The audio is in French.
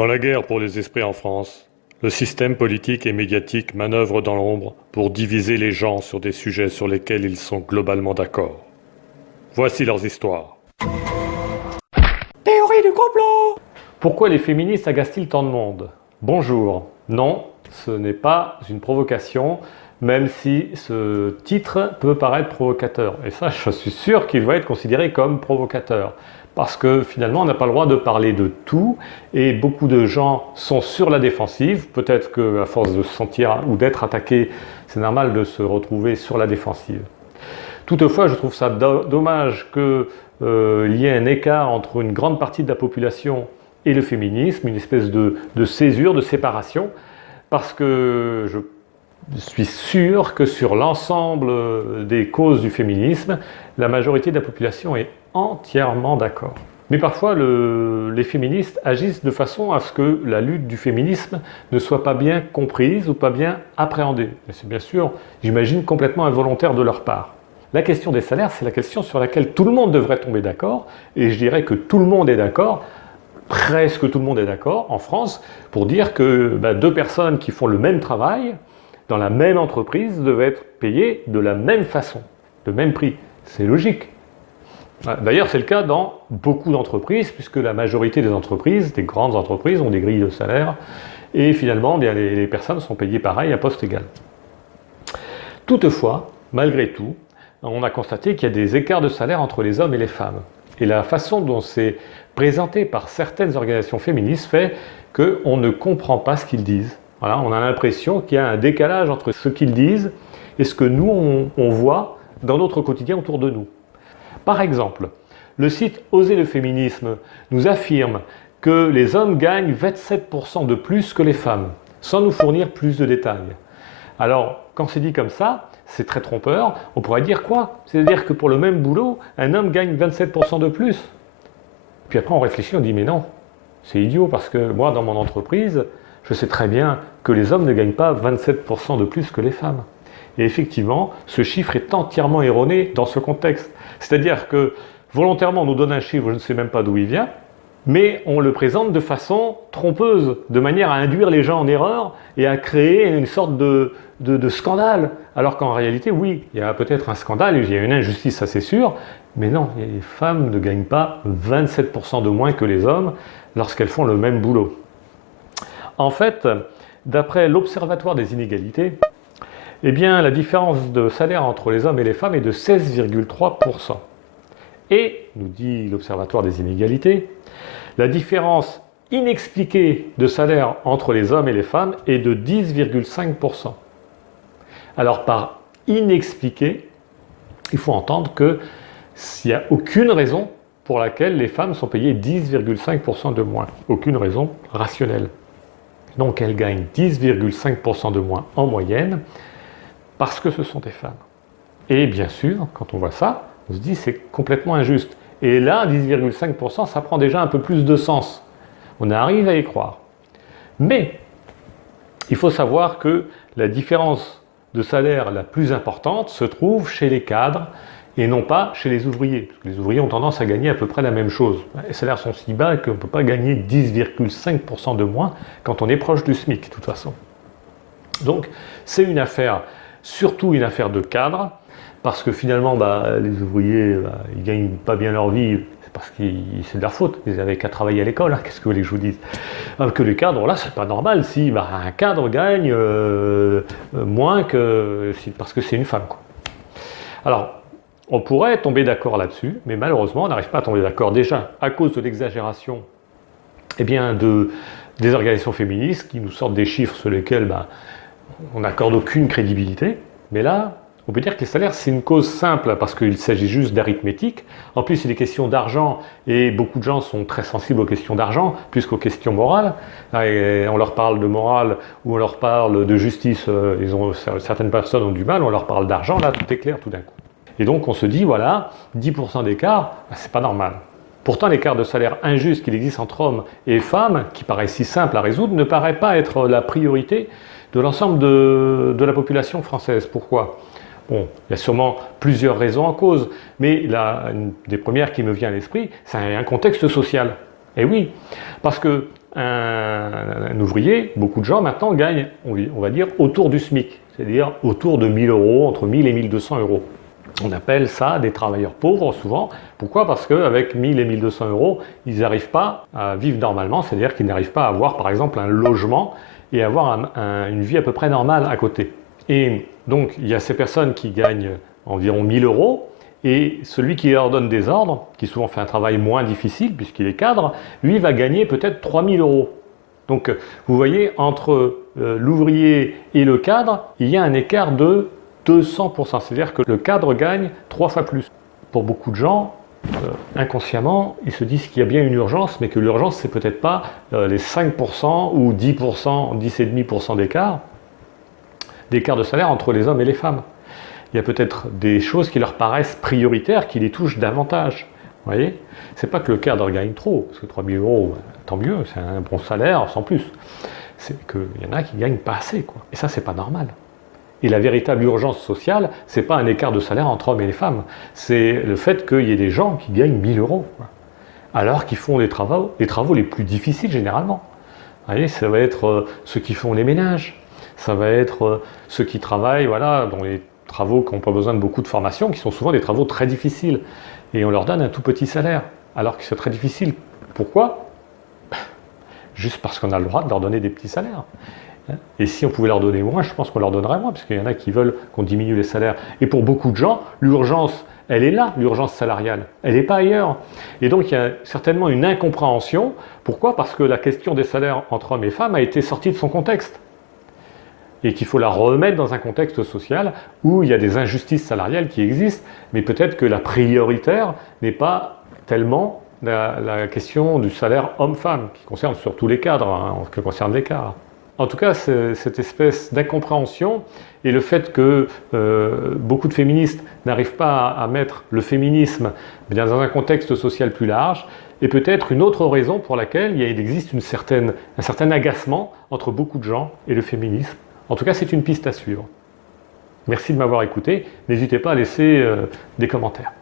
Dans la guerre pour les esprits en France, le système politique et médiatique manœuvre dans l'ombre pour diviser les gens sur des sujets sur lesquels ils sont globalement d'accord. Voici leurs histoires. Théorie du complot! Pourquoi les féministes agacent-ils tant de monde? Bonjour. Non, ce n'est pas une provocation, même si ce titre peut paraître provocateur. Et ça, je suis sûr qu'il va être considéré comme provocateur. Parce que finalement, on n'a pas le droit de parler de tout, et beaucoup de gens sont sur la défensive. Peut-être qu'à force de se sentir ou d'être attaqué, c'est normal de se retrouver sur la défensive. Toutefois, je trouve ça dommage qu'il y ait un écart entre une grande partie de la population et le féminisme, une espèce de césure, de séparation, parce que je suis sûr que sur l'ensemble des causes du féminisme, la majorité de la population est entièrement d'accord. Mais parfois, les féministes agissent de façon à ce que la lutte du féminisme ne soit pas bien comprise ou pas bien appréhendée. Et c'est bien sûr, j'imagine, complètement involontaire de leur part. La question des salaires, c'est la question sur laquelle tout le monde devrait tomber d'accord, et je dirais que tout le monde est d'accord, presque tout le monde est d'accord en France, pour dire que deux personnes qui font le même travail, dans la même entreprise, devaient être payées de la même façon, le même prix. C'est logique. D'ailleurs, c'est le cas dans beaucoup d'entreprises, puisque la majorité des entreprises, des grandes entreprises, ont des grilles de salaire, et finalement, les personnes sont payées pareil à poste égal. Toutefois, malgré tout, on a constaté qu'il y a des écarts de salaire entre les hommes et les femmes. Et la façon dont c'est présenté par certaines organisations féministes fait qu'on ne comprend pas ce qu'ils disent. Voilà, on a l'impression qu'il y a un décalage entre ce qu'ils disent et ce que nous, on voit dans notre quotidien autour de nous. Par exemple, le site Oser le féminisme nous affirme que les hommes gagnent 27% de plus que les femmes, sans nous fournir plus de détails. Alors, quand c'est dit comme ça, c'est très trompeur. On pourrait dire quoi? C'est-à-dire que pour le même boulot, un homme gagne 27% de plus. Puis après, on réfléchit, on dit mais non, c'est idiot parce que moi, dans mon entreprise, je sais très bien que les hommes ne gagnent pas 27% de plus que les femmes. Et effectivement, ce chiffre est entièrement erroné dans ce contexte. C'est-à-dire que volontairement, on nous donne un chiffre, je ne sais même pas d'où il vient, mais on le présente de façon trompeuse, de manière à induire les gens en erreur et à créer une sorte de scandale. Alors qu'en réalité, oui, il y a peut-être un scandale, il y a une injustice, ça c'est sûr, mais non, les femmes ne gagnent pas 27% de moins que les hommes lorsqu'elles font le même boulot. En fait, d'après l'Observatoire des inégalités, eh bien, la différence de salaire entre les hommes et les femmes est de 16,3%. Et, nous dit l'Observatoire des inégalités, la différence inexpliquée de salaire entre les hommes et les femmes est de 10,5%. Alors, par inexpliqué, il faut entendre qu'il n'y a aucune raison pour laquelle les femmes sont payées 10,5% de moins. Aucune raison rationnelle. Donc, elles gagnent 10,5% de moins en moyenne, parce que ce sont des femmes. Et bien sûr, quand on voit ça, on se dit c'est complètement injuste. Et là, 10,5%, ça prend déjà un peu plus de sens. On arrive à y croire. Mais, il faut savoir que la différence de salaire la plus importante se trouve chez les cadres et non pas chez les ouvriers. Parce que les ouvriers ont tendance à gagner à peu près la même chose. Les salaires sont si bas qu'on ne peut pas gagner 10,5% de moins quand on est proche du SMIC, de toute façon. Donc, c'est une affaire, surtout une affaire de cadre, parce que finalement, les ouvriers, ils ne gagnent pas bien leur vie, c'est parce que c'est de leur faute, ils n'avaient qu'à travailler à l'école, hein, qu'est-ce que vous voulez que je vous dise? Alors que les cadres, là, c'est pas normal si un cadre gagne moins que parce que c'est une femme, quoi. Alors, on pourrait tomber d'accord là-dessus, mais malheureusement, on n'arrive pas à tomber d'accord déjà à cause de l'exagération des organisations féministes qui nous sortent des chiffres sur lesquels on n'accorde aucune crédibilité. Mais là, on peut dire que les salaires, c'est une cause simple parce qu'il s'agit juste d'arithmétique. En plus, il est question d'argent et beaucoup de gens sont très sensibles aux questions d'argent plus qu'aux questions morales. Et on leur parle de morale ou on leur parle de justice, certaines personnes ont du mal, on leur parle d'argent, là, tout est clair tout d'un coup. Et donc, on se dit, voilà, 10% d'écart, c'est pas normal. Pourtant, l'écart de salaire injuste qu'il existe entre hommes et femmes, qui paraît si simple à résoudre, ne paraît pas être la priorité de l'ensemble de la population française. Pourquoi? Bon, il y a sûrement plusieurs raisons en cause, mais une des premières qui me vient à l'esprit, c'est un contexte social. Et oui, parce que un ouvrier, beaucoup de gens maintenant gagnent, on va dire, autour du SMIC, c'est-à-dire autour de 1000 euros, entre 1000 et 1200 euros. On appelle ça des travailleurs pauvres souvent. Pourquoi? Parce qu'avec 1000 et 1200 euros, ils n'arrivent pas à vivre normalement, c'est-à-dire qu'ils n'arrivent pas à avoir par exemple un logement et avoir une vie à peu près normale à côté. Et donc il y a ces personnes qui gagnent environ 1000 euros et celui qui leur donne des ordres, qui souvent fait un travail moins difficile puisqu'il est cadre, lui va gagner peut-être 3000 euros. Donc vous voyez, entre l'ouvrier et le cadre, il y a un écart de 200%, c'est-à-dire que le cadre gagne 3 fois plus. Pour beaucoup de gens, inconsciemment, ils se disent qu'il y a bien une urgence, mais que l'urgence, c'est peut-être pas les 5% ou 10%, 10,5% d'écart de salaire entre les hommes et les femmes. Il y a peut-être des choses qui leur paraissent prioritaires, qui les touchent davantage. Vous voyez? C'est pas que le cadre gagne trop, parce que 3 000 euros, tant mieux, c'est un bon salaire, sans plus. C'est qu'il y en a qui gagnent pas assez, quoi. Et ça, c'est pas normal. Et la véritable urgence sociale, c'est pas un écart de salaire entre hommes et les femmes, c'est le fait qu'il y ait des gens qui gagnent 1000 euros, quoi, alors qu'ils font les travaux les plus difficiles généralement. Vous voyez, ça va être ceux qui font les ménages, ça va être ceux qui travaillent, voilà, dans les travaux qui n'ont pas besoin de beaucoup de formation, qui sont souvent des travaux très difficiles. Et on leur donne un tout petit salaire, alors que c'est très difficile. Pourquoi? Juste parce qu'on a le droit de leur donner des petits salaires. Et si on pouvait leur donner moins, je pense qu'on leur donnerait moins, parce qu'il y en a qui veulent qu'on diminue les salaires. Et pour beaucoup de gens, l'urgence, elle est là, l'urgence salariale. Elle n'est pas ailleurs. Et donc il y a certainement une incompréhension. Pourquoi? Parce que la question des salaires entre hommes et femmes a été sortie de son contexte. Et qu'il faut la remettre dans un contexte social où il y a des injustices salariales qui existent, mais peut-être que la prioritaire n'est pas tellement la question du salaire homme-femme, qui concerne surtout les cadres, en ce qui concerne l'écart. En tout cas, cette espèce d'incompréhension et le fait que beaucoup de féministes n'arrivent pas à mettre le féminisme dans un contexte social plus large est peut-être une autre raison pour laquelle il existe un certain agacement entre beaucoup de gens et le féminisme. En tout cas, c'est une piste à suivre. Merci de m'avoir écouté. N'hésitez pas à laisser des commentaires.